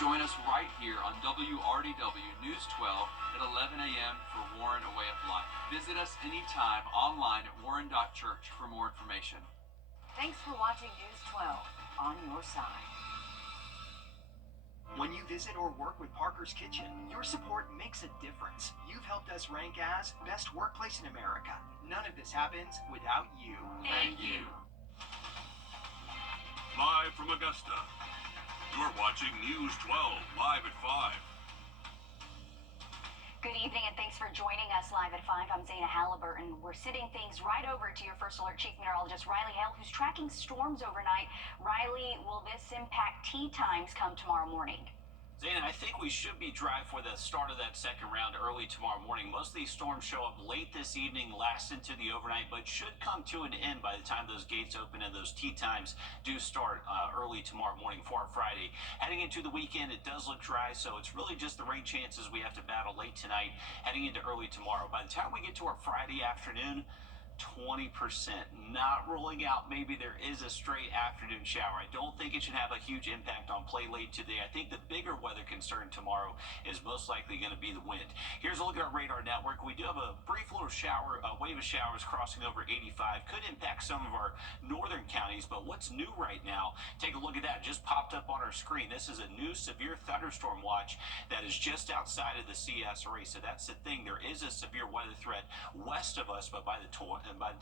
Join us right here on WRDW News 12 at 11 a.m. for Warren A Way of Life. Visit us anytime online at warren.church for more information. Thanks for watching News 12 on your side. When you visit or work with Parker's Kitchen, your support makes a difference. You've helped us rank as Best Workplace in America. None of this happens without you. Thank you. Live from Augusta, you're watching News 12 live at 5. Good evening and thanks for joining us live at 5. I'm Zana Halliburton. We're sending things right over to your First Alert Chief Meteorologist Riley Hale, who's tracking storms overnight. Riley, will this impact tee times come tomorrow morning? Zana, I think we should be dry for the start of that second round early tomorrow morning. Most of these storms show up late this evening, last into the overnight, but should come to an end by the time those gates open and those tee times do start early tomorrow morning for our Friday. Heading into the weekend, it does look dry, so it's really just the rain chances we have to battle late tonight, heading into early tomorrow. By the time we get to our Friday afternoon, 20%. Not ruling out maybe there is a straight afternoon shower. I don't think it should have a huge impact on play late today. I think the bigger weather concern tomorrow is most likely going to be the wind. Here's a look at our radar network. We do have a brief little shower, a wave of showers crossing over 85. Could impact some of our northern counties, but what's new right now? Take a look at that. Just popped up on our screen. This is a new severe thunderstorm watch that is just outside of the CSRA. So that's the thing. There is a severe weather threat west of us, but by the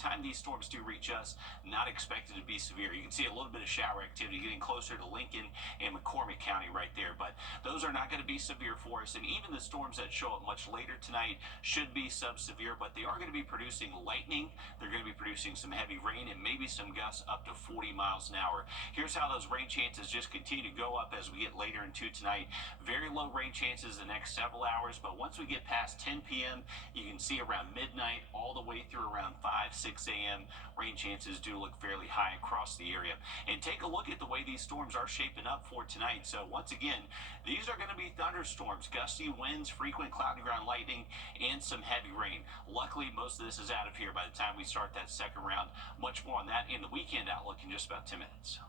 time these storms do reach us, not expected to be severe. You can see a little bit of shower activity getting closer to Lincoln and McCormick County right there, but those are not going to be severe for us. And even the storms that show up much later tonight should be sub-severe, but they are going to be producing lightning. They're going to be producing some heavy rain and maybe some gusts up to 40 miles an hour. Here's how those rain chances just continue to go up as we get later into tonight. Very low rain chances the next several hours, but once we get past 10 p.m., you can see around midnight all the way through around 6 a.m. rain chances do look fairly high across the area. And take a look at the way these storms are shaping up for tonight. So once again, these are going to be thunderstorms, gusty winds, frequent cloudy ground lightning, and some heavy rain. Luckily, most of this is out of here by the time we start that second round. Much more on that in the weekend outlook in just about 10 minutes.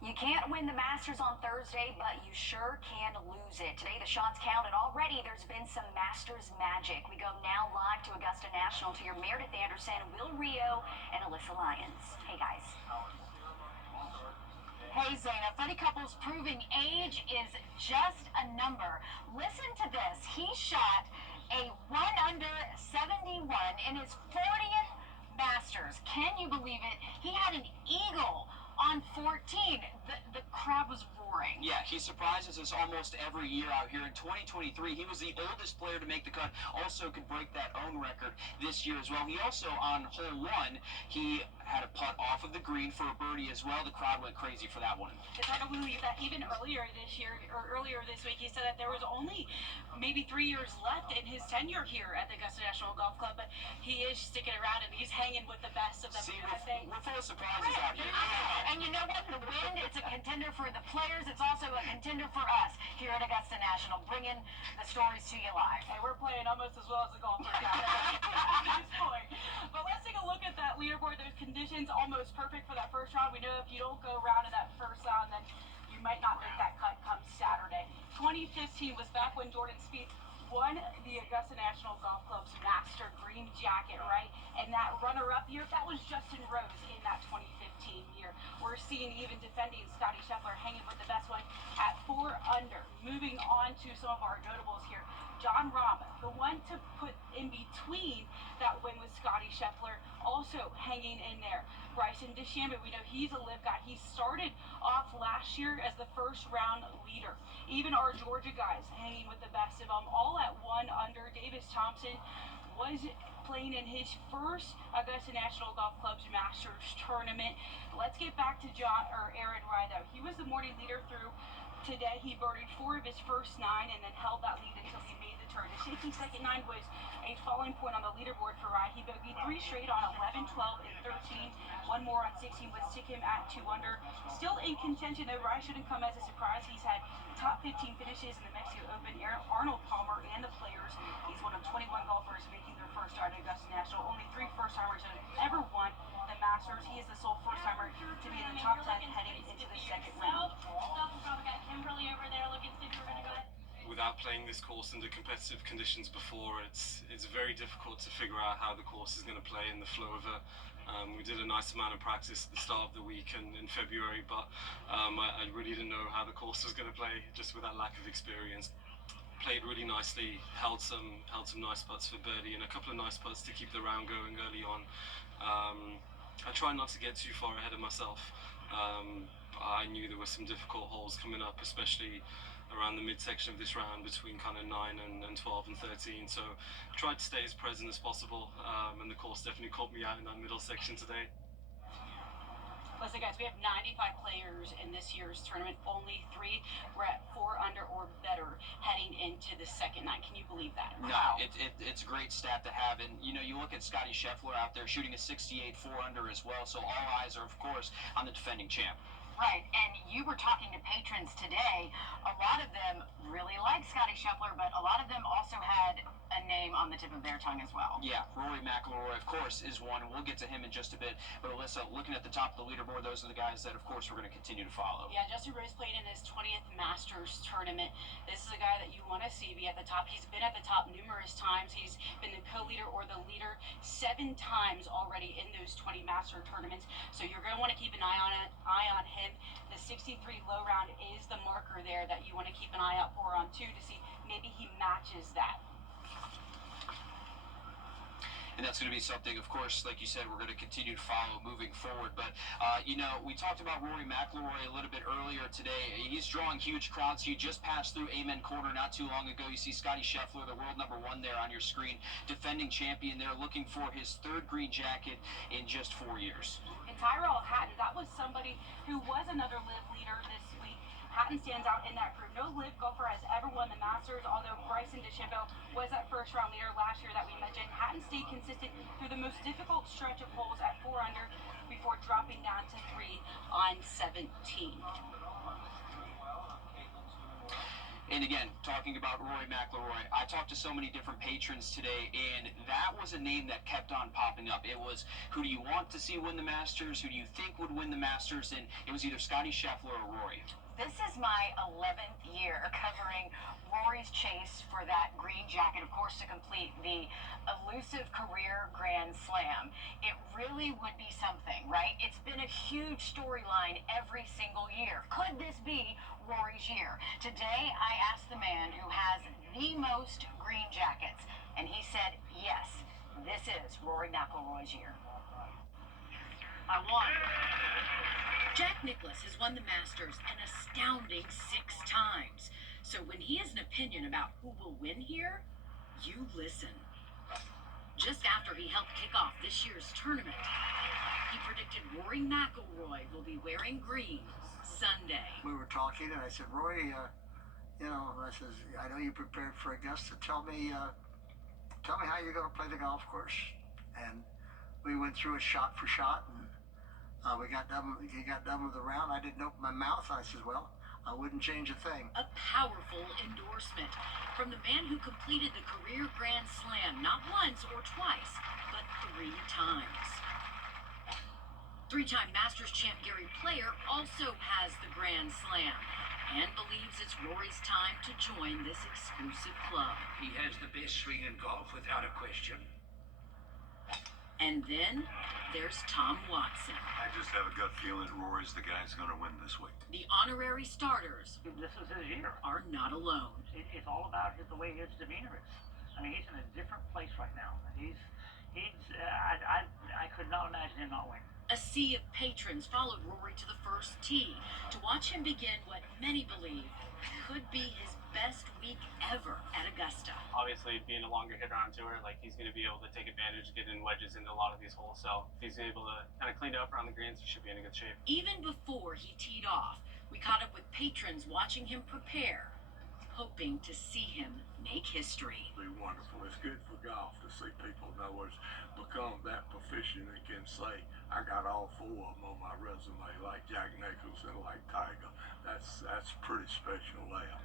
You can't win the Masters on Thursday, but you sure can lose it. Today the shots count, and already there's been some Masters magic. We go now live to Augusta National to your Meredith Anderson, Will Rio, and Alyssa Lyons. Hey, guys. Hey, Zana. Funny couples proving age is just a number. Listen to this. He shot a 1 under 71 in his 40th Masters. Can you believe it? He had an eagle on 14. The crowd was roaring. Yeah, he surprises us almost every year out here. In 2023, he was the oldest player to make the cut. Also could break that own record this year as well. He also, on hole 1, he had a putt off of the green for a birdie as well. The crowd went crazy for that one. It's hard to believe that even earlier this year, or earlier this week, he said that there was only maybe 3 years left in his tenure here at the Augusta National Golf Club, but he is sticking around and he's hanging with the best of them. See, we're full of surprises out here. And you know what? The wind, it's a contender for the players. It's also a contender for us here at Augusta National, bringing the stories to you live. Hey, we're playing almost as well as the golfers at this point. But let's take a look at that leaderboard. There's conditions almost perfect for that first round. We know if you don't go around in that first round, then you might not make that cut come Saturday. 2015 was back when Jordan Spieth won the Augusta National Golf Club's Master Green Jacket, right? And that runner-up year, that was Justin Rose in that 2015 year. We're seeing even defending Scotty Scheffler hanging with the best one at 4 under. Moving on to some of our notables here. John Rahm, the one to put in between that win with Scotty Scheffler, also hanging in there. Bryson DeChambeau, we know he's a live guy. He started off last year as the first round leader. Even our Georgia guys hanging with the best of them, all at 1 under. Davis Thompson was playing in his first Augusta National Golf Club's Masters tournament. Let's get back to Aaron Wrdw. He was the morning leader through today. He birdied 4 of his first 9 and then held that lead until he made the turn. The shaky second 9 was a falling point on the leaderboard for Rye. He bogeyed 3 straight on 11, 12, and 13. One more on 16 would stick him at 2 under. Still in contention, though. Rye shouldn't come as a surprise. He's had top 15 finishes in the Mexico Open. Arnold Palmer and the Players. He's one of 21 golfers making their first start at Augusta National. Only 3 first-timers that have ever won the Masters. He is the sole first-timer to be in the top 10 heading into the second round. Probably got Kimberly over there without playing this course under competitive conditions before, it's very difficult to figure out how the course is going to play in the flow of it. We did a nice amount of practice at the start of the week and in February, but I really didn't know how the course was going to play just with that lack of experience. Played really nicely, held some nice putts for birdie and a couple of nice putts to keep the round going early on. I tried not to get too far ahead of myself. I knew there were some difficult holes coming up, especially around the midsection of this round between kind of 9 and 12 and 13. So tried to stay as present as possible, and the course definitely caught me out in that middle section today. Listen, guys, we have 95 players in this year's tournament. Only 3 were at 4 under or better heading into the second night. Can you believe that? No, it's a great stat to have. And, you know, you look at Scotty Scheffler out there shooting a 68 4 under as well. So all eyes are, of course, on the defending champ. Right, and you were talking to patrons today. A lot of them really like Scotty Scheffler, but a lot of them also had a name on the tip of their tongue as well. Yeah, Rory McIlroy, of course, is one, and we'll get to him in just a bit. But Alyssa, looking at the top of the leaderboard, those are the guys that, of course, we're going to continue to follow. Yeah, Justin Rose played in his 20th Masters tournament. This is a guy that you want to see be at the top. He's been at the top numerous times. He's been the co-leader or the leader 7 times already in those 20 Master tournaments. So you're going to want to keep an eye on him. The 63 low round is the marker there that you want to keep an eye out for on 2 to see maybe he matches that. And that's going to be something, of course, like you said, we're going to continue to follow moving forward. But, you know, we talked about Rory McIlroy a little bit earlier today. He's drawing huge crowds. You just passed through Amen Corner not too long ago. You see Scotty Scheffler, the world #1 there on your screen, defending champion there, looking for his 3rd green jacket in just 4 years. And Tyrell Hatton, that was somebody who was another live leader this week. Hatton stands out in that group. No live golfer has ever won the Masters, although Bryson DeChambeau was that first round leader last year that we mentioned. Hatton stayed consistent through the most difficult stretch of holes at 4 under before dropping down to 3 on 17. And again, talking about Rory McIlroy, I talked to so many different patrons today, and that was a name that kept on popping up. It was, who do you want to see win the Masters? Who do you think would win the Masters? And it was either Scotty Scheffler or Rory. This is my 11th year covering Rory's chase for that green jacket, of course, to complete the elusive career Grand Slam. It really would be something, right? It's been a huge storyline every single year. Could this be Rory's year? Today, I asked the man who has the most green jackets, and he said, yes, this is Rory McIlroy's year. I won. Jack Nicklaus has won the Masters an astounding 6 times. So when he has an opinion about who will win here, you listen. Just after he helped kick off this year's tournament, he predicted Rory McIlroy will be wearing green Sunday. We were talking, and I said, Rory, you know, I says, I know you prepared for Augusta. Tell me how you're going to play the golf course. And we went through it shot for shot, and he got done with the round. I didn't open my mouth. I said, well, I wouldn't change a thing. A powerful endorsement from the man who completed the career Grand Slam not once or twice, but 3 times. 3-time Masters champ Gary Player also has the Grand Slam and believes it's Rory's time to join this exclusive club. He has the best swing in golf, without a question. And then there's Tom Watson. I just have a gut feeling Rory's the guy who's going to win this week. The honorary starters This is his year. are not alone. It's all about the way his demeanor is. I mean, he's in a different place right now. I could not imagine him not winning. A sea of patrons followed Rory to the first tee to watch him begin what many believe could be his best week ever at Augusta. Obviously, being a longer hitter on tour, like, he's going to be able to take advantage, get in wedges into a lot of these holes. So if he's able to kind of clean it up around the greens, he should be in a good shape. Even before he teed off, we caught up with patrons watching him prepare, hoping to see him make history. It'd be wonderful. It's good for golf to see people know it's become that proficient and can say, I got all 4 of them on my resume, like Jack Nicklaus and like Tiger. That's pretty special there.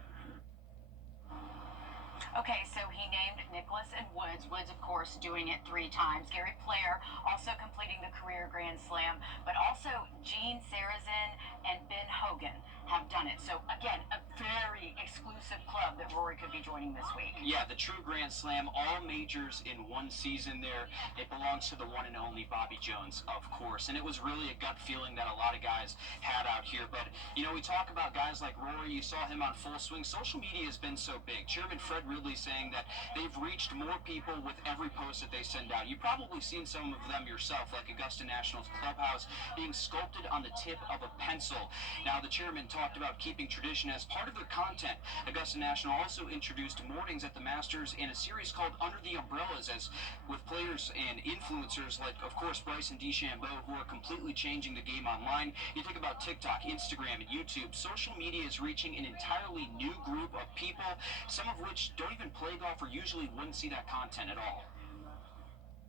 Okay, so he named Nicklaus and Woods. Woods, of course, doing it 3 times. Gary Player also completing the career Grand Slam, but also Gene Sarazen and Ben Hogan have done it. So again, very exclusive club that Rory could be joining this week. Yeah, the true Grand Slam, all majors in one season there. It belongs to the one and only Bobby Jones, of course. And it was really a gut feeling that a lot of guys had out here. But, you know, we talk about guys like Rory. You saw him on Full Swing. Social media has been so big. Chairman Fred Ridley saying that they've reached more people with every post that they send out. You've probably seen some of them yourself, like Augusta National's clubhouse being sculpted on the tip of a pencil. Now, the chairman talked about keeping tradition as part of their content. Augusta National also introduced mornings at the Masters in a series called Under the Umbrellas, as with players and influencers like, of course, Bryson DeChambeau, who are completely changing the game online. You think about TikTok, Instagram, and YouTube. Social media is reaching an entirely new group of people, some of which don't even play golf or usually wouldn't see that content at all.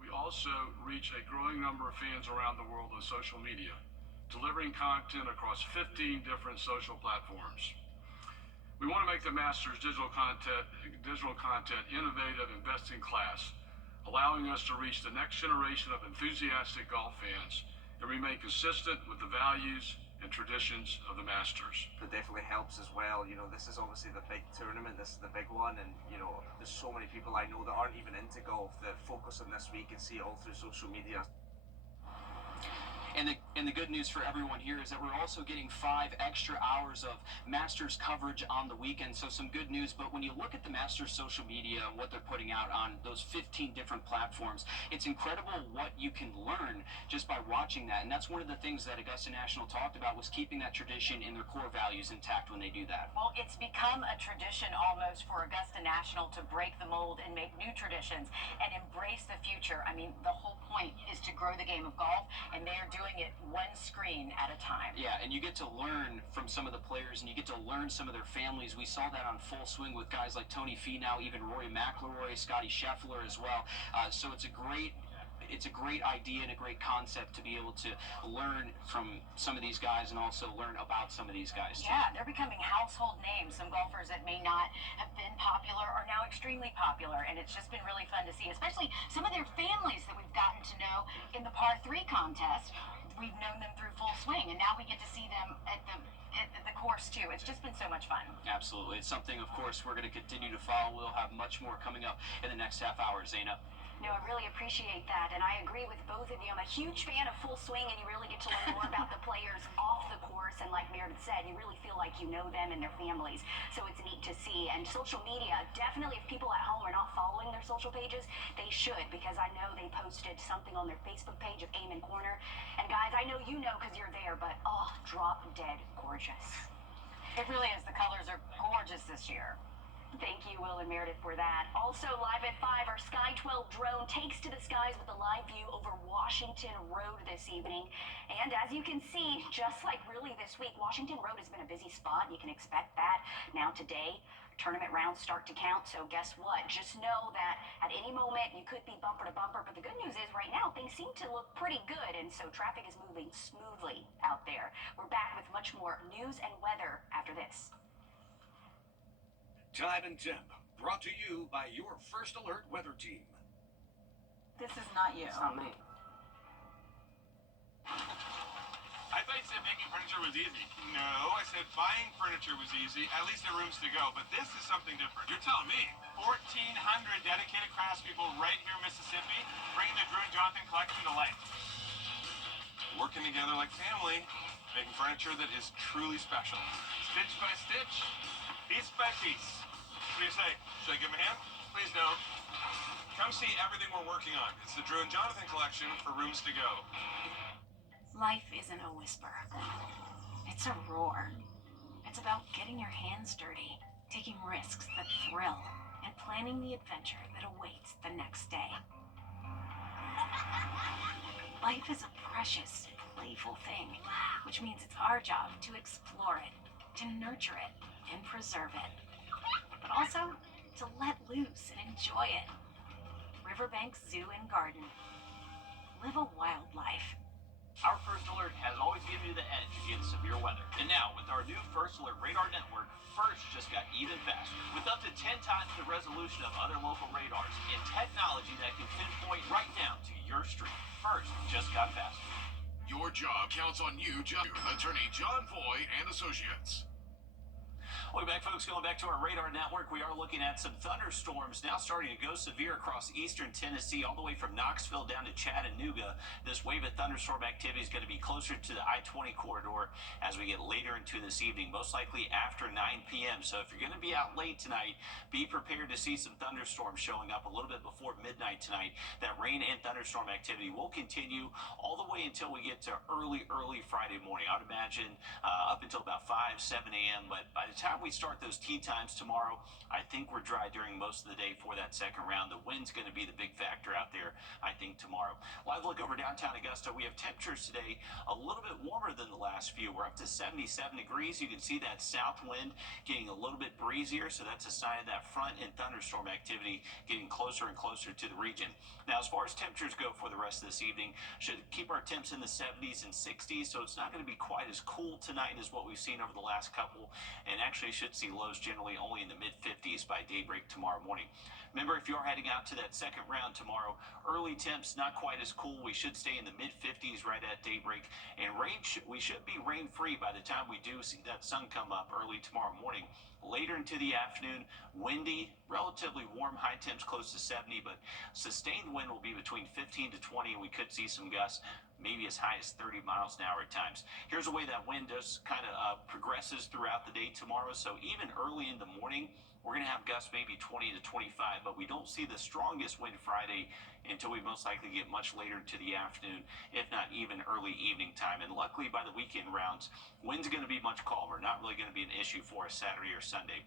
We also reach a growing number of fans around the world on social media, delivering content across 15 different social platforms. We want to make the Masters digital content innovative and best in class, allowing us to reach the next generation of enthusiastic golf fans and remain consistent with the values and traditions of the Masters. It definitely helps as well. You know, this is obviously the big tournament, this is the big one, and you know, there's so many people I know that aren't even into golf that focus on this week and see it all through social media. And the good news for everyone here is that we're also getting 5 extra hours of Masters coverage on the weekend, so some good news. But when you look at the Masters social media and what they're putting out on those 15 different platforms, it's incredible what you can learn just by watching that. And that's one of the things that Augusta National talked about, was keeping that tradition and their core values intact when they do that. Well, it's become a tradition almost for Augusta National to break the mold and make new traditions and embrace the future. I mean, the whole point is to grow the game of golf, and they are doing it one screen at a time. Yeah, and you get to learn from some of the players, and you get to learn some of their families. We saw that on Full Swing with guys like Tony Finau, even Rory McIlroy, Scotty Scheffler as well. So it's a great idea and a great concept to be able to learn from some of these guys and also learn about some of these guys too. Yeah, they're becoming household names. Some golfers that may not have been popular are now extremely popular, and it's just been really fun to see, especially some of their families that we've gotten to know in the par 3 contest. We've known them through Full Swing, and now we get to see them at the course too. It's just been so much fun. Absolutely. It's something, of course, we're going to continue to follow. We'll have much more coming up in the next half hour, Zaina. No, I really appreciate that, and I agree with both of you. I'm a huge fan of Full Swing, and you really get to learn more about the players off the course, and like Meredith said, you really feel like you know them and their families, so it's neat to see. And social media, definitely, if people at home are not following their social pages, they should, because I know they posted something on their Facebook page of Amen Corner, and guys, I know you know because you're there, but oh, drop dead gorgeous. It really is. The colors are gorgeous this year. Thank you, Will and Meredith, for that. Also, live at 5, our Sky 12 drone takes to the skies with a live view over Washington Road this evening. And as you can see, just like really this week, Washington Road has been a busy spot. You can expect that. Now today, tournament rounds start to count, so guess what? Just know that at any moment you could be bumper to bumper, but the good news is right now things seem to look pretty good, and so traffic is moving smoothly out there. We're back with much more news and weather after this. Time and Temp, brought to you by your First Alert weather team. This is not you. It's not me. I thought you said making furniture was easy. No, I said buying furniture was easy, at least there are rooms to go, but this is something different. You're telling me. 1,400 dedicated craftspeople right here in Mississippi, bringing the Drew and Jonathan collection to life. Working together like family, making furniture that is truly special. Stitch by stitch, piece by piece. What do you say? Should I give him a hand? Please don't. Come see everything we're working on. It's the Drew and Jonathan collection for rooms to go. Life isn't a whisper. It's a roar. It's about getting your hands dirty, taking risks that thrill, and planning the adventure that awaits the next day. Life is a precious, playful thing, which means it's our job to explore it, to nurture it, and preserve it. But also to let loose and enjoy it. Riverbank Zoo and Garden. Live a wild life. Our First Alert has always given you the edge against severe weather. And now, with our new First Alert radar network, First just got even faster. With up to 10 times the resolution of other local radars and technology that can pinpoint right down to your street, First just got faster. Your job counts on you, Attorney John Foy and Associates. Welcome back, folks. Going back to our radar network, we are looking at some thunderstorms now starting to go severe across eastern Tennessee, all the way from Knoxville down to Chattanooga. This wave of thunderstorm activity is going to be closer to the I-20 corridor as we get later into this evening, most likely after 9 p.m. So if you're going to be out late tonight, be prepared to see some thunderstorms showing up a little bit before midnight tonight. That rain and thunderstorm activity will continue all the way until we get to early Friday morning. I would imagine up until about 5, 7 a.m. But by the time we start those tee times tomorrow, I think we're dry during most of the day for that second round. The wind's going to be the big factor out there, I think, tomorrow. Live look over downtown Augusta. We have temperatures today a little bit warmer than the last few. We're up to 77 degrees. You can see that south wind getting a little bit breezier, so that's a sign of that front and thunderstorm activity getting closer and closer to the region. Now, as far as temperatures go for the rest of this evening, should keep our temps in the 70s and 60s, so it's not going to be quite as cool tonight as what we've seen over the last couple, and actually should see lows generally only in the mid-50s by daybreak tomorrow morning. Remember, if you're heading out to that second round tomorrow, early temps not quite as cool. We should stay in the mid-50s right at daybreak, and we should be rain-free by the time we do see that sun come up early tomorrow morning. Later into the afternoon, windy, relatively warm, high temps close to 70, but sustained wind will be between 15 to 20, and we could see some gusts maybe as high as 30 miles an hour at times. Here's the way that wind just kind of progresses throughout the day tomorrow. So even early in the morning, we're going to have gusts maybe 20 to 25, but we don't see the strongest wind Friday until we most likely get much later into the afternoon, if not even early evening time. And luckily, by the weekend rounds, wind's going to be much calmer, not really going to be an issue for us Saturday or Sunday.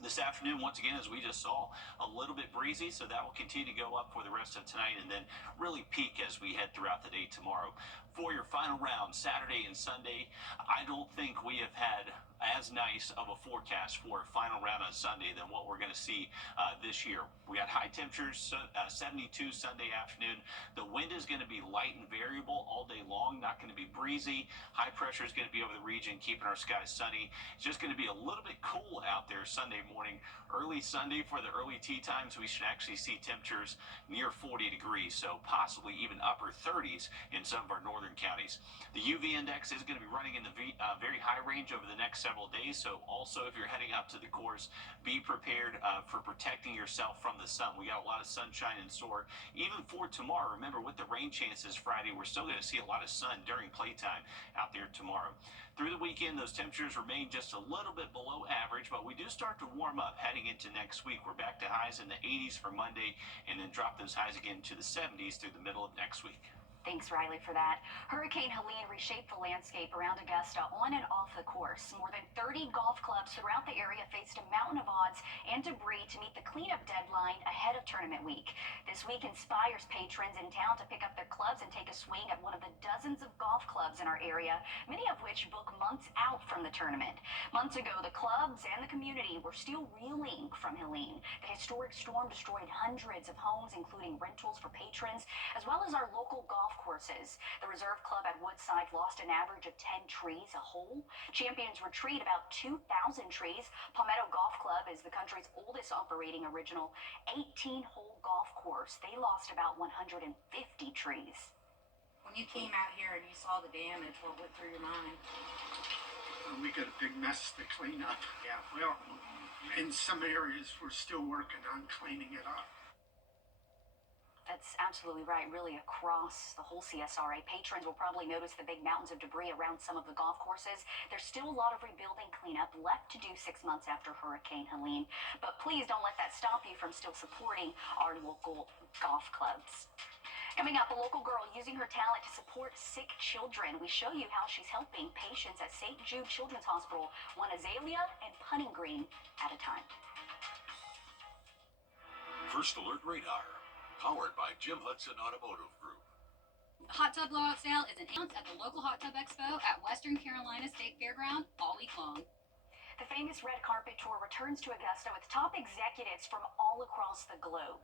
This afternoon, once again, as we just saw, a little bit breezy, so that will continue to go up for the rest of tonight and then really peak as we head throughout the day tomorrow. For your final round, Saturday and Sunday, I don't think we have had as nice of a forecast for a final round on Sunday than what we're going to see this year. We got high temperatures, 72 Sunday afternoon. The wind is going to be light and variable all day long, not going to be breezy. High pressure is going to be over the region, keeping our skies sunny. It's just going to be a little bit cool out there Sunday morning. Early Sunday for the early tee times, we should actually see temperatures near 40 degrees, so possibly even upper 30s in some of our northern counties. The UV index is going to be running in the very high range over the next several days, so also if you're heading out to the course, be prepared for protecting yourself from the sun. We got a lot of sunshine in store. Even for tomorrow, remember, with the rain chances Friday, we're still going to see a lot of sun during playtime out there tomorrow. Through the weekend, those temperatures remain just a little bit below average, but we do start to warm up heading into next week. We're back to highs in the 80s for Monday, and then drop those highs again to the 70s through the middle of next week. Thanks, Riley, for that. Hurricane Helene reshaped the landscape around Augusta on and off the course. More than 30 golf clubs throughout the area faced a mountain of odds and debris to meet the cleanup deadline ahead of tournament week. This week inspires patrons in town to pick up their clubs and take a swing at one of the dozens of golf clubs in our area, many of which book months out from the tournament. Months ago, the clubs and the community were still reeling from Helene. The historic storm destroyed hundreds of homes, including rentals for patrons, as well as our local golf courses. The Reserve Club at Woodside lost an average of 10 trees a hole. Champions Retreat about 2,000 trees. Palmetto Golf Club is the country's oldest operating original 18-hole golf course. They lost about 150 trees. When you came out here and you saw the damage, what went through your mind? We got a big mess to clean up. Yeah, well, in some areas we're still working on cleaning it up. That's absolutely right. Really across the whole CSRA, patrons will probably notice the big mountains of debris around some of the golf courses. There's still a lot of rebuilding cleanup left to do 6 months after Hurricane Helene. But please don't let that stop you from still supporting our local golf clubs. Coming up, a local girl using her talent to support sick children. We show you how she's helping patients at St. Jude Children's Hospital, one azalea and punting green at a time. First Alert Radar, powered by Jim Hudson Automotive Group. Hot Tub Blowout Sale is announced at the local Hot Tub Expo at Western Carolina State Fairground all week long. The famous red carpet tour returns to Augusta with top executives from all across the globe.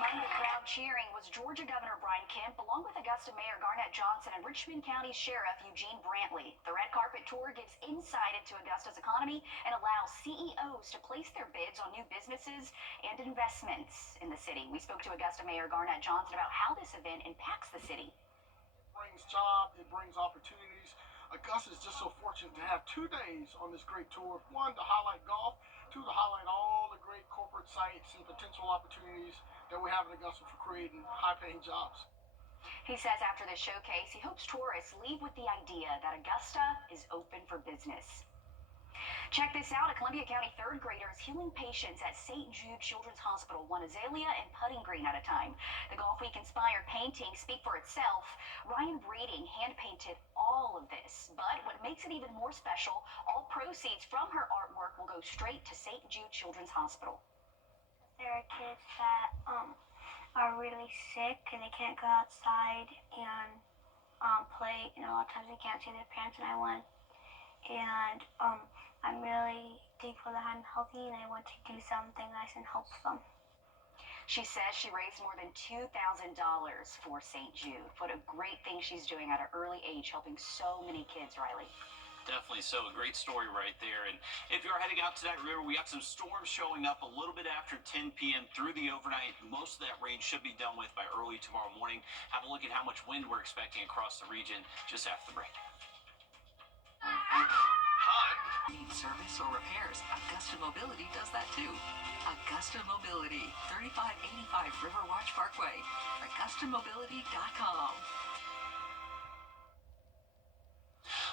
Among the crowd cheering was Georgia Governor Brian Kemp, along with Augusta Mayor Garnett Johnson and Richmond County Sheriff Eugene Brantley. The red carpet tour gives insight into Augusta's economy and allows CEOs to place their bids on new businesses and investments in the city. We spoke to Augusta Mayor Garnett Johnson about how this event impacts the city. brings job, it brings opportunities. Augusta is just so fortunate to have 2 days on this great tour. One, to highlight golf. Two, to highlight all the great corporate sites and potential opportunities that we have in Augusta for creating high-paying jobs. He says after the showcase, he hopes tourists leave with the idea that Augusta is open for business. Check this out. A Columbia County third grader is healing patients at St. Jude Children's Hospital, one azalea and putting green at a time. The Golf Week inspired paintings speak for itself. Ryan Breeding hand-painted all of this. But what makes it even more special, all proceeds from her artwork will go straight to St. Jude Children's Hospital. There are kids that are really sick and they can't go outside and play, and a lot of times they can't see their parents, and I want, and I'm really thankful that I'm healthy and I want to do something nice and help them. She says she raised more than $2,000 for St. Jude. What a great thing she's doing at an early age, helping so many kids, Riley. Definitely so. A great story right there. And if you're heading out to that river, we got some storms showing up a little bit after 10 p.m. through the overnight. Most of that rain should be done with by early tomorrow morning. Have a look at how much wind we're expecting across the region just after the break. Need service or repairs? Augusta Mobility does that too. Augusta Mobility, 3585 Riverwatch Parkway. AugustaMobility.com.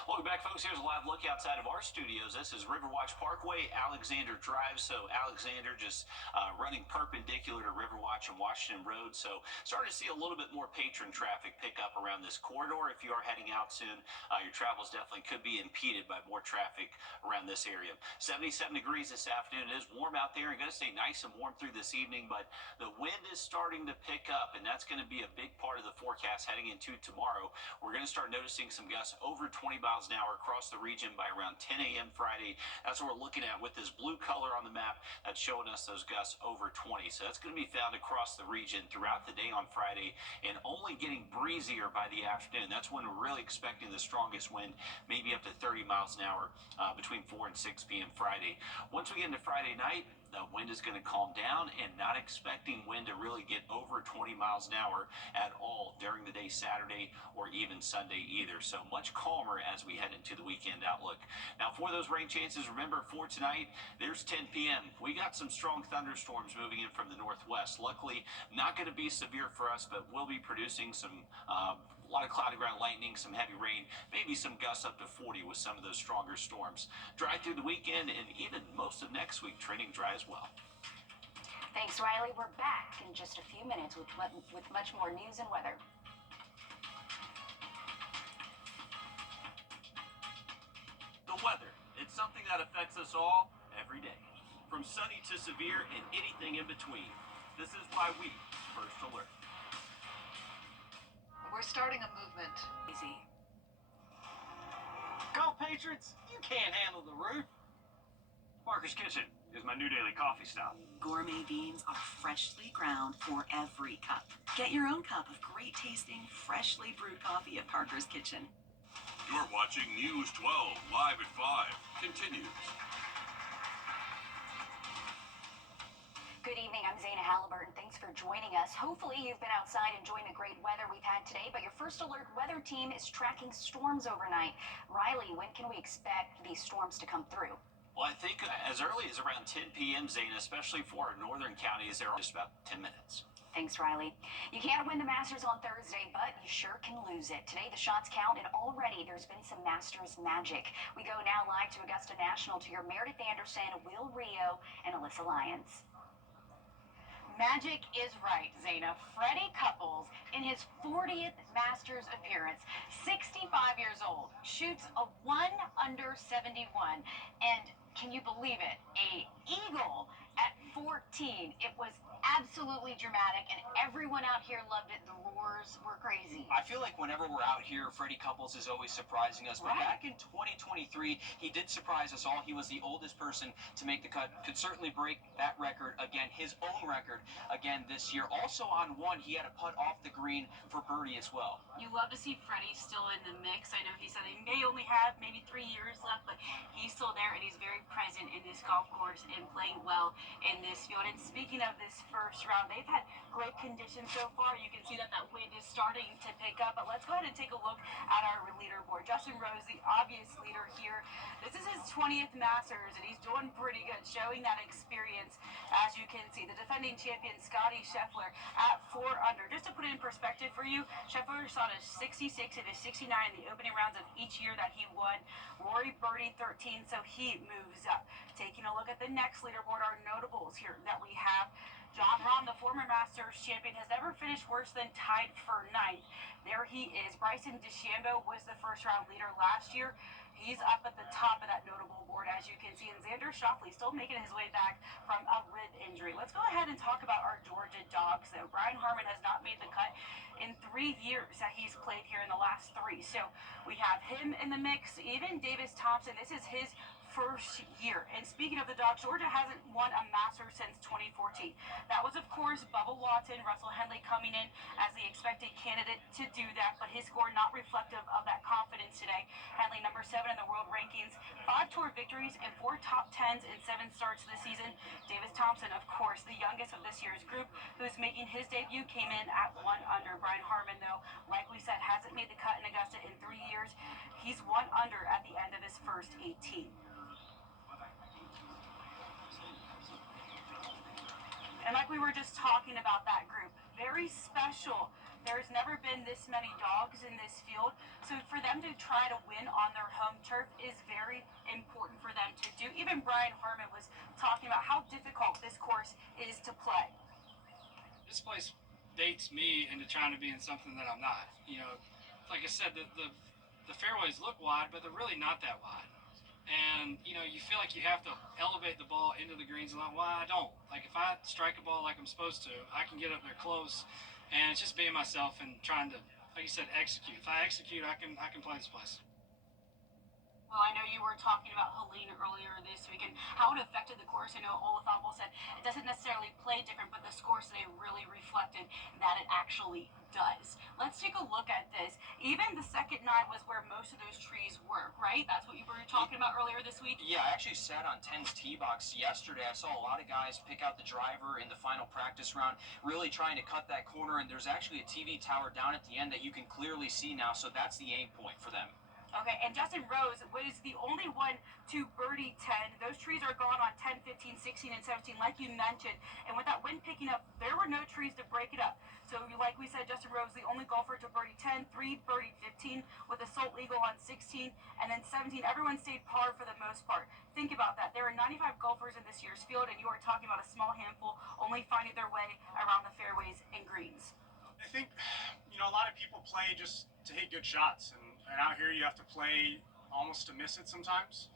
Welcome back, folks. Here's a live look outside of our studios. This is Riverwatch Parkway, Alexander Drive. So Alexander just running perpendicular to Riverwatch and Washington Road. So starting to see a little bit more patron traffic pick up around this corridor. If you are heading out soon, your travels definitely could be impeded by more traffic around this area. 77 degrees this afternoon. It is warm out there and going to stay nice and warm through this evening, but the wind is starting to pick up, and that's going to be a big part of the forecast heading into tomorrow. We're going to start noticing some gusts over 20 miles an hour across the region by around 10 a.m. Friday. That's what we're looking at with this blue color on the map that's showing us those gusts over 20. So that's going to be found across the region throughout the day on Friday and only getting breezier by the afternoon. That's when we're really expecting the strongest wind, maybe up to 30 miles an hour between 4 and 6 p.m. Friday. Once we get into Friday night, the wind is going to calm down, and not expecting wind to really get over 20 miles an hour at all during the day Saturday or even Sunday either. So much calmer as we head into the weekend outlook. Now for those rain chances, remember for tonight, there's 10 p.m. We got some strong thunderstorms moving in from the northwest. Luckily, not going to be severe for us, but we'll be producing some a lot of cloudy ground lightning, some heavy rain, maybe some gusts up to 40 with some of those stronger storms. Dry through the weekend and even most of next week, trending dry as well. Thanks, Riley. We're back in just a few minutes with much more news and weather. The weather, it's something that affects us all every day, from sunny to severe and anything in between. This is why we First Alert. We're starting a movement. Easy. Go Patriots! You can't handle the roof. Parker's Kitchen is my new daily coffee stop. Gourmet beans are freshly ground for every cup. Get your own cup of great tasting, freshly brewed coffee at Parker's Kitchen. You're watching News 12 live at 5. Continues. Good evening, I'm Zaina Halliburton. Thanks for joining us. Hopefully you've been outside enjoying the great weather we've had today, but your First Alert weather team is tracking storms overnight. Riley, when can we expect these storms to come through? Well, I think as early as around 10 p.m., Zaina, especially for our northern counties, they're just about 10 minutes. Thanks, Riley. You can't win the Masters on Thursday, but you sure can lose it. Today, the shots count, and already there's been some Masters magic. We go now live to Augusta National to your Meredith Anderson, Wrdw, and Alyssa Lyons. Magic is right, Zaina. Freddie Couples, in his 40th Masters appearance, 65 years old, shoots a 1 under 71. And can you believe it? A eagle at 14. It was absolutely dramatic, and everyone out here loved it. The roars were crazy. I feel like whenever we're out here, Freddie Couples is always surprising us. But back in 2023, he did surprise us all. He was the oldest person to make the cut. Could certainly break that record again, his own record again this year. Also on one, he had a putt off the green for birdie as well. You love to see Freddie still in the mix. I know he said he may only have maybe 3 years left, but he's still there, and he's very present in this golf course and playing well in this field. And speaking of this first round, they've had great conditions so far. You can see that wind is starting to pick up. But let's go ahead and take a look at our leaderboard. Justin Rose, the obvious leader here. This is his 20th Masters, and he's doing pretty good, showing that experience. As you can see, the defending champion Scotty Scheffler at 4 under. Just to put it in perspective for you, Scheffler shot a 66 and a 69 in the opening rounds of each year that he won. Rory birdied 13, so he moves up. Taking a look at the next leaderboard, our notables here that we have. John Rahm, the former Masters champion, has never finished worse than tied for 9th. There he is. Bryson DeChambeau was the first-round leader last year. He's up at the top of that notable board, as you can see. And Xander Schauffele still making his way back from a rib injury. Let's go ahead and talk about our Georgia dogs, though. Brian Harman has not made the cut in 3 years that he's played here in the last 3. So we have him in the mix. Even Davis Thompson, this is his first year. And speaking of the dogs, Georgia hasn't won a Masters since 2014. That was, of course, Bubba Watson, Russell Henley coming in as the expected candidate to do that, but his score not reflective of that confidence today. Henley, number 7 in the world rankings, 5 tour victories and 4 top 10s in 7 starts this season. Davis Thompson, of course, the youngest of this year's group, who's making his debut, came in at 1 under. Brian Harman, though, like we said, hasn't made the cut in Augusta in 3 years. He's 1 under at the end of his first 18. And like we were just talking about that group, very special. There's never been this many dogs in this field. So for them to try to win on their home turf is very important for them to do. Even Brian Harman was talking about how difficult this course is to play. This place baits me into trying to be in something that I'm not. You know, like I said, the fairways look wide, but they're really not that wide. And, you know, you feel like you have to elevate the ball into the greens a lot. Well, I don't. Like, if I strike a ball like I'm supposed to, I can get up there close. And it's just being myself and trying to, like you said, execute. If I execute, I can play this place. Well, I know you were talking about Helene earlier this week and how it affected the course. I know Olafable said it doesn't necessarily play different, but the scores today really reflected that it actually does. Let's take a look at this. Even the second 9 was where most of those trees were, right? That's what you were talking about earlier this week? Yeah, I actually sat on 10's tee box yesterday. I saw a lot of guys pick out the driver in the final practice round, really trying to cut that corner, and there's actually a TV tower down at the end that you can clearly see now, so that's the aim point for them. Okay, and Justin Rose was the only one to birdie 10. Those trees are gone on 10, 15, 16, and 17, like you mentioned. And with that wind picking up, there were no trees to break it up. So like we said, Justin Rose, the only golfer to birdie 10, 3 birdie 15 with a sole eagle on 16, and then 17. Everyone stayed par for the most part. Think about that. There are 95 golfers in this year's field, and you are talking about a small handful only finding their way around the fairways and greens. I think, you know, a lot of people play just to hit good shots, and out here you have to play almost to miss it sometimes,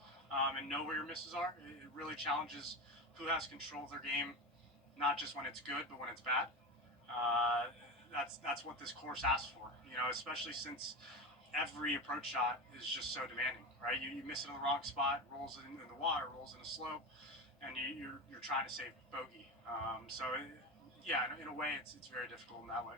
and know where your misses are. It really challenges who has control of their game, not just when it's good, but when it's bad. That's what this course asks for, you know, especially since every approach shot is just so demanding, right? You miss it in the wrong spot, rolls in the water, rolls in a slope, and you're trying to save bogey. Yeah, in a way, it's very difficult in that way.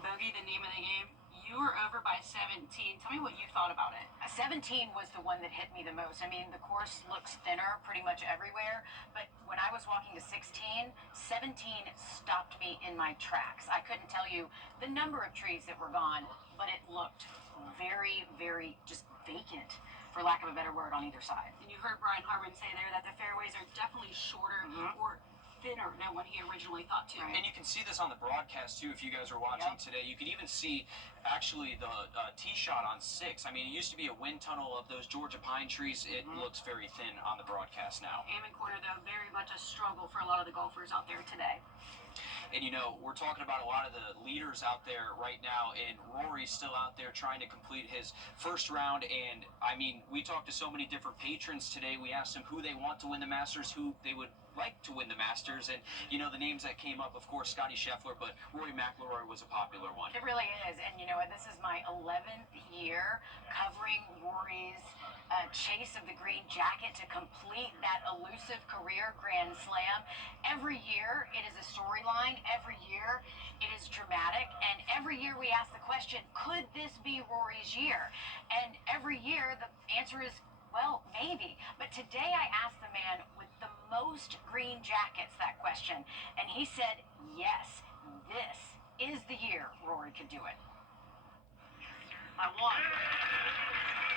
Bogey, the name of the game. You were over by 17. Tell me what you thought about it. 17 was the one that hit me the most. I mean, the course looks thinner pretty much everywhere, but when I was walking to 16, 17 stopped me in my tracks. I couldn't tell you the number of trees that were gone, but it looked very, very just vacant, for lack of a better word, on either side. And you heard Brian Harman say there that the fairways are definitely shorter or thinner than what he originally thought too. And you can see this on the broadcast too if you guys are watching today. You can even see actually the tee shot on 6. I mean, it used to be a wind tunnel of those Georgia pine trees. It looks very thin on the broadcast now. Ammon Corner, though, very much a struggle for a lot of the golfers out there today. And, you know, we're talking about a lot of the leaders out there right now, and Rory's still out there trying to complete his first round. And, I mean, we talked to so many different patrons today. We asked them who they want to win the Masters, who they would like to win the Masters. And, you know, the names that came up, of course, Scotty Scheffler, but Rory McIlroy was a popular one. It really is. And you know what? This is my 11th year covering Rory's chase of the green jacket to complete that elusive career Grand Slam. Every year it is a storyline. Every year it is dramatic. And every year we ask the question, could this be Rory's year? And every year the answer is, well, maybe. But today I asked the man with the most green jackets that question. And he said, yes, this is the year Rory could do it. I won.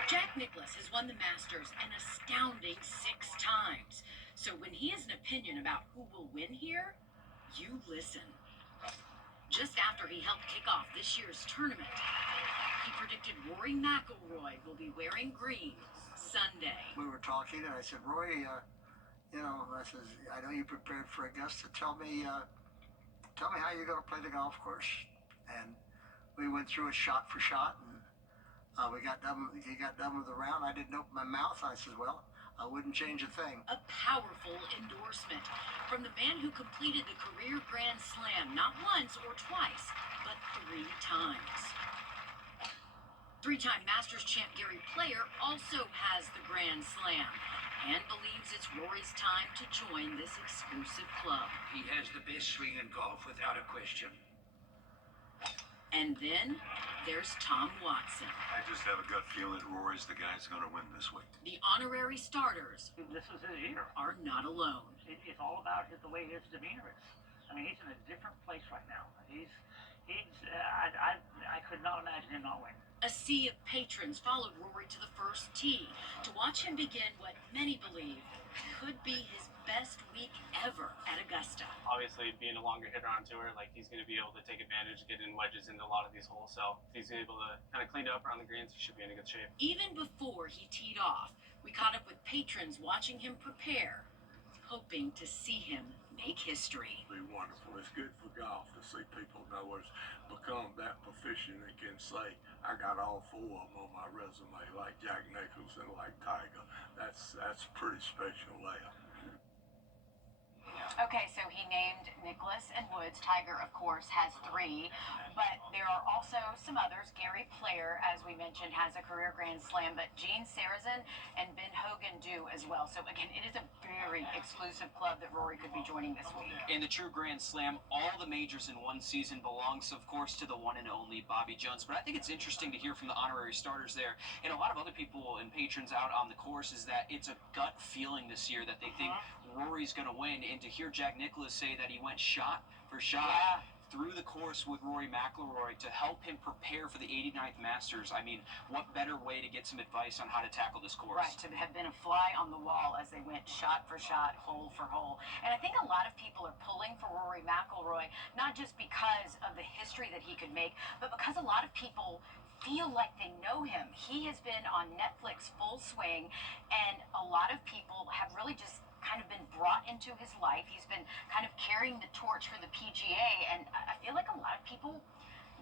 Jack Nicklaus has won the Masters an astounding 6 times. So when he has an opinion about who will win here, you listen. Just after he helped kick off this year's tournament, he predicted Rory McIlroy will be wearing green Sunday. We were talking, and I said, Rory, I says, I know you prepared for Augusta. Tell me how you're going to play the golf course. And we went through it shot for shot, and he got done with the round. I didn't open my mouth. I said, well, I wouldn't change a thing. A powerful endorsement from the man who completed the career Grand Slam not once or twice, but 3 times. 3-time Masters champ Gary Player also has the Grand Slam and believes it's Rory's time to join this exclusive club. He has the best swing in golf without a question. And then there's Tom Watson. I just have a gut feeling Rory's the guy who's going to win this week. The honorary starters This is his year. are not alone. It's all about the way his demeanor is. I mean, he's in a different place right now. I could not imagine him not winning. A sea of patrons followed Rory to the first tee to watch him begin what many believe could be his best week ever at Augusta. Obviously, being a longer hitter on tour, like he's going to be able to take advantage, get in wedges into a lot of these holes. So if he's able to kind of clean up around the greens, he should be in a good shape. Even before he teed off, we caught up with patrons watching him prepare, hoping to see him make history. It'd be wonderful. It's good for golf to see people know it's become that proficient and can say, I got all 4 of them on my resume, like Jack Nicklaus and like Tiger. That's pretty special there. Okay, so he named Nicklaus and Woods. Tiger, of course, has 3, but there are also some others. Gary Player, as we mentioned, has a career Grand Slam, but Gene Sarazen and Ben Hogan do as well. So again, it is a very exclusive club that Rory could be joining this week. In the true Grand Slam, all the majors in one season belongs, of course, to the one and only Bobby Jones. But I think it's interesting to hear from the honorary starters there, and a lot of other people and patrons out on the course, is that it's a gut feeling this year that they think Rory's going to win, and to hear Jack Nicklaus say that he went shot for shot through the course with Rory McIlroy to help him prepare for the 89th Masters. I mean, what better way to get some advice on how to tackle this course? Right, to have been a fly on the wall as they went shot for shot, hole for hole. And I think a lot of people are pulling for Rory McIlroy, not just because of the history that he could make, but because a lot of people feel like they know him. He has been on Netflix full swing, and a lot of people have really just kind of been brought into his life. He's been kind of carrying the torch for the PGA, and I feel like a lot of people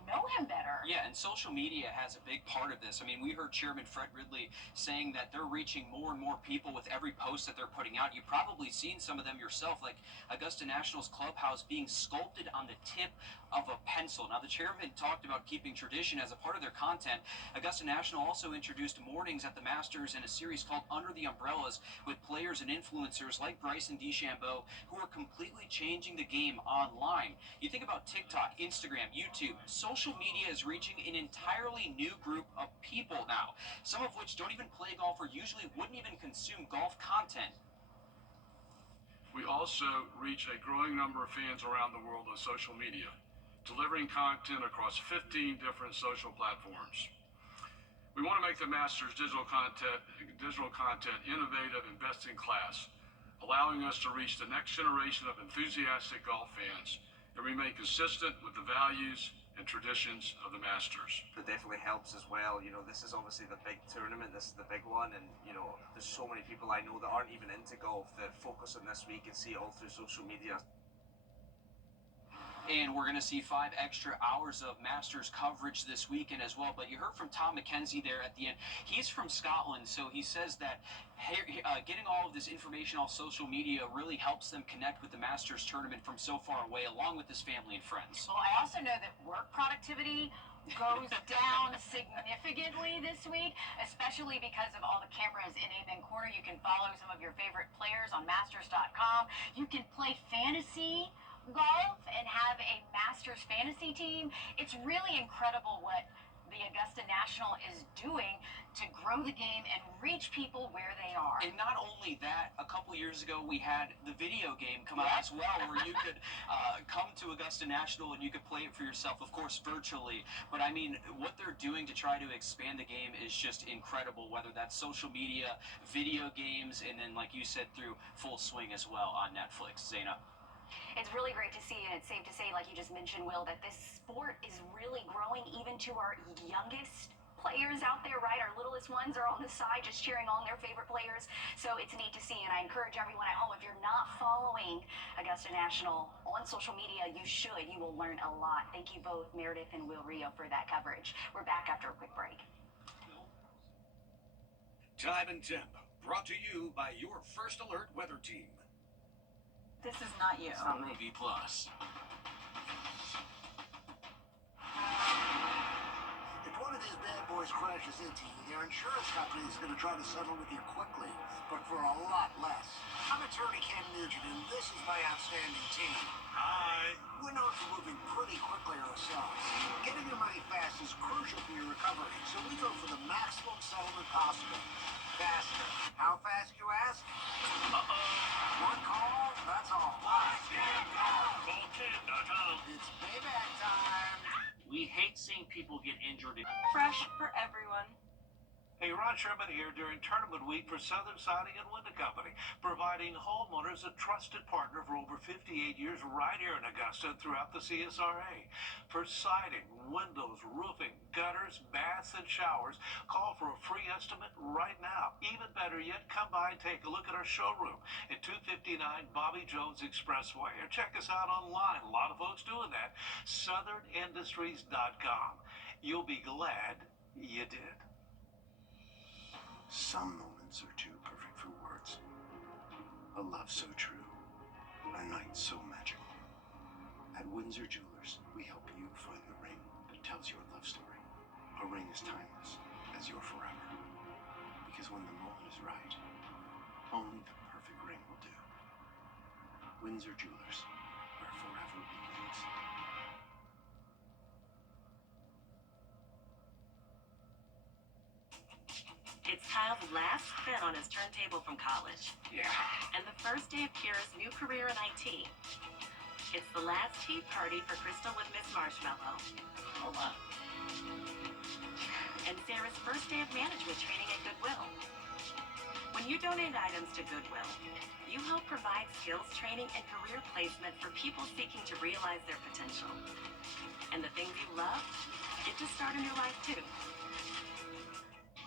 know him better. Yeah, and social media has a big part of this. I mean, we heard Chairman Fred Ridley saying that they're reaching more and more people with every post that they're putting out. You've probably seen some of them yourself, like Augusta National's clubhouse being sculpted on the tip of a pencil. Now, the chairman talked about keeping tradition as a part of their content. Augusta National also introduced mornings at the Masters in a series called Under the Umbrellas with players and influencers like Bryson DeChambeau who are completely changing the game online. You think about TikTok, Instagram, YouTube, social media is reaching an entirely new group of people now, some of which don't even play golf or usually wouldn't even consume golf content. We also reach a growing number of fans around the world on social media, delivering content across 15 different social platforms. We want to make the Masters digital content innovative and best in class, allowing us to reach the next generation of enthusiastic golf fans and remain consistent with the values and traditions of the Masters. It definitely helps as well. This is obviously the big tournament, this is the big one, and there's so many people I know that aren't even into golf that focus on this week and see it all through social media. And we're going to see 5 extra hours of Masters coverage this weekend as well. But you heard from Tom McKenzie there at the end. He's from Scotland, so he says that getting all of this information off social media really helps them connect with the Masters tournament from so far away, along with his family and friends. Well, I also know that work productivity goes down significantly this week, especially because of all the cameras in Amen Corner. You can follow some of your favorite players on Masters.com. You can play fantasy golf and have a Masters fantasy team. It's really incredible what the Augusta National is doing to grow the game and reach people where they are. And not only that, a couple years ago we had the video game come out as well, where you could come to Augusta National and you could play it for yourself, of course, virtually. But I mean, what they're doing to try to expand the game is just incredible, whether that's social media, video games, and then, like you said, through Full Swing as well on Netflix. Zaina. It's really great to see, and it's safe to say, like you just mentioned, Will, that this sport is really growing even to our youngest players out there, right? Our littlest ones are on the side just cheering on their favorite players. So it's neat to see, and I encourage everyone at home, if you're not following Augusta National on social media, you should. You will learn a lot. Thank you both, Meredith and Will Rio, for that coverage. We're back after a quick break. Time and Temp, brought to you by your First Alert weather team. This is not you. It's not me. B+. If one of these bad boys crashes into you, their insurance company is going to try to settle with you quickly, but for a lot less. I'm attorney Ken Nugent, and this is my outstanding team. Hi. We're known for moving pretty quickly ourselves. Getting your money fast is crucial for your recovery, so we go for the maximum settlement possible. Faster. How fast, you ask? One call, that's all. It's payback time. We hate seeing people get injured. Fresh for everyone. Hey, Ron Sherman here during Tournament Week for Southern Siding and Window Company, providing homeowners a trusted partner for over 58 years right here in Augusta and throughout the CSRA. For siding, windows, roofing, gutters, baths, and showers, call for a free estimate right now. Even better yet, come by and take a look at our showroom at 259 Bobby Jones Expressway, or check us out online. A lot of folks doing that. SouthernIndustries.com. You'll be glad you did. Some moments are too perfect for words. A love so true. A night so magical. At Windsor Jewelers, we help you find the ring that tells your love story. A ring as timeless as your forever. Because when the moment is right, only the perfect ring will do. Windsor Jewelers, where forever begins. It's Kyle's last spin on his turntable from college. Yeah. And the first day of Kira's new career in IT. It's the last tea party for Crystal with Miss Marshmallow. Hold on. And Sarah's first day of management training at Goodwill. When you donate items to Goodwill, you help provide skills training and career placement for people seeking to realize their potential. And the things you love get to start in your life too.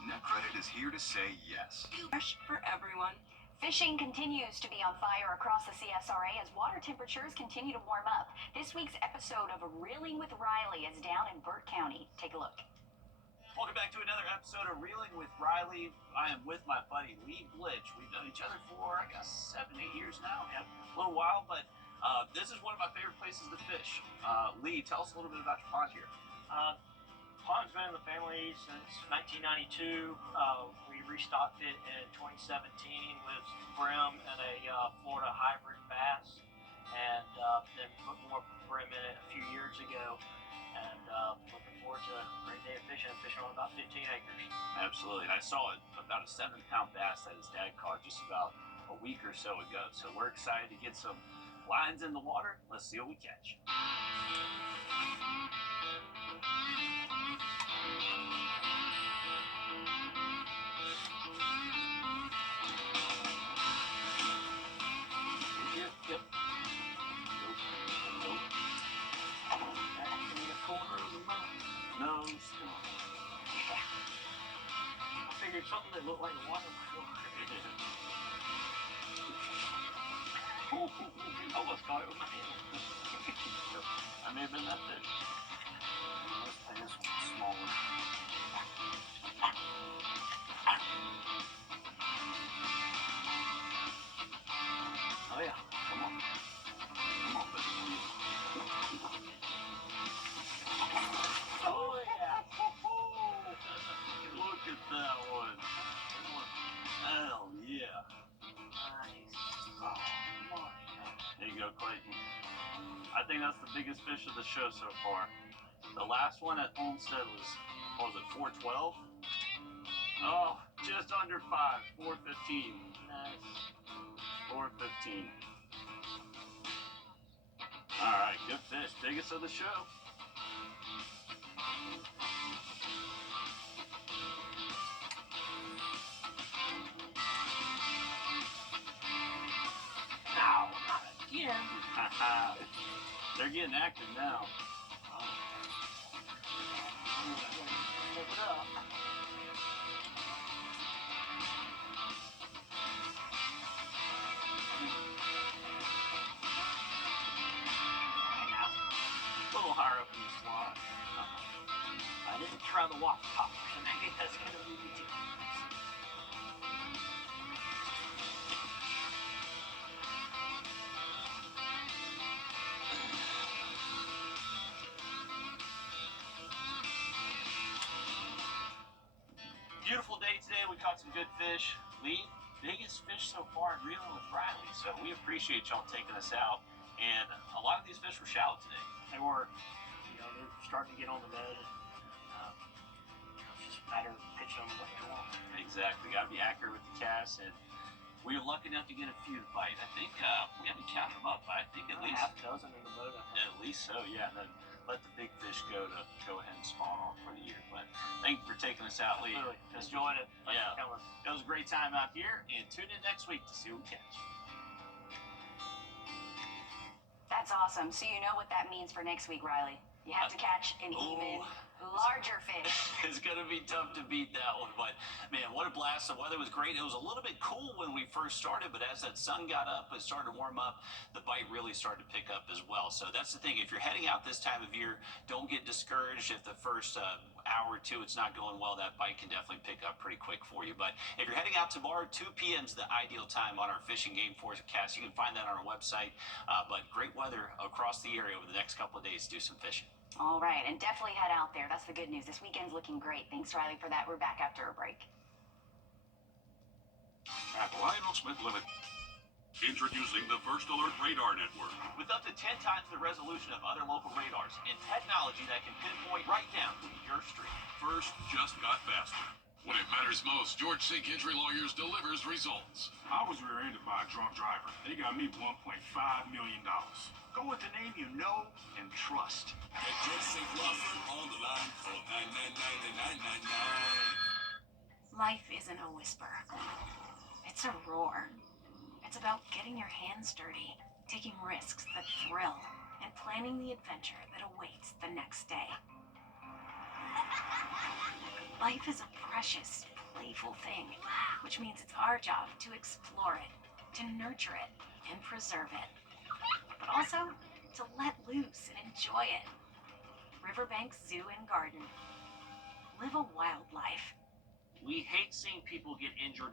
NetCredit is here to say yes. Fresh for everyone. Fishing continues to be on fire across the CSRA as water temperatures continue to warm up. This week's episode of Reeling with Riley is down in Burt County. Take a look. Welcome back to another episode of Reeling with Riley. I am with my buddy Lee Blitch. We've known each other for, I guess, 7, 8 years now. Yeah, a little while, but this is one of my favorite places to fish. Lee, tell us a little bit about your pond here. Pond's been in the family since 1992. We restocked it in 2017 with brim and a Florida hybrid bass, and then put more brim in it a few years ago. And looking forward to a great day of fishing. I'm fishing on about 15 acres. Absolutely. And I saw about a 7-pound bass that his dad caught just about a week or so ago. So we're excited to get some lines in the water. Let's see what we catch. Yep. Nope. Actually, a corner of the mouth. No score. Yeah. I figured something that looked like a water before. Almost caught it with my hand. I may have been that fish. Let's play this one smaller. Oh yeah, come on. Come on, baby. Oh yeah. Look at that one. Hell yeah. Nice. Oh, come on. There you go, Clayton. I think that's the biggest fish of the show so far. The last one at Olmsted was What was it, 412? Oh, just under 5, 415. Nice. 415. All right, good fish. Biggest of the show. No, not again. They're getting active now. Step it up. A little higher up in the slot. I didn't try the waffle topper, so maybe that's going to be me too. Beautiful day today. We caught some good fish. Lee, biggest fish so far in reeling with Riley. So we appreciate y'all taking us out. And a lot of these fish were shallow today. They were, they're starting to get on the bed. It's just a matter of pitching them what they want. Exactly. Got to be accurate with the cast. And we were lucky enough to get a few to bite. I think we haven't counted them up, but I think at least half a dozen in the boat. At least so, yeah. And then let the big fish go ahead and spawn off for the year. But thank you for taking us out, Lee. Really enjoyed it. Thanks Yeah. for coming. It was a great time out here. And tune in next week to see what we catch. That's awesome. So you know what that means for next week, Riley. You have to catch an even larger fish. It's going to be tough to beat that one, but man, what a blast. The weather was great. It was a little bit cool when we first started, but as that sun got up, it started to warm up, the bite really started to pick up as well. So that's the thing. If you're heading out this time of year, don't get discouraged if the first hour or two it's not going well. That bite can definitely pick up pretty quick for you. But if you're heading out tomorrow, 2 p.m. is the ideal time on our fishing game forecast. You can find that on our website. But great weather across the area over the next couple of days to do some fishing. All right, and definitely head out there. That's the good news. This weekend's looking great. Thanks, Riley, for that. We're back after a break. At Lionel Smith Limited. Introducing the First Alert Radar Network. With up to 10 times the resolution of other local radars and technology that can pinpoint right down to your street. First just got faster. When it matters most, George St. Gentry Lawyers delivers results. I was rear-ended by a drunk driver. They got me $1.5 million. Go with the name you know and trust. Get George St. Law Firm on the line. Call 999-9999. Life isn't a whisper. It's a roar. It's about getting your hands dirty, taking risks that thrill, and planning the adventure that awaits the next day. Life is a precious, playful thing, which means it's our job to explore it, to nurture it, and preserve it. But also to let loose and enjoy it. Riverbank Zoo and Garden. Live a wild life. We hate seeing people get injured in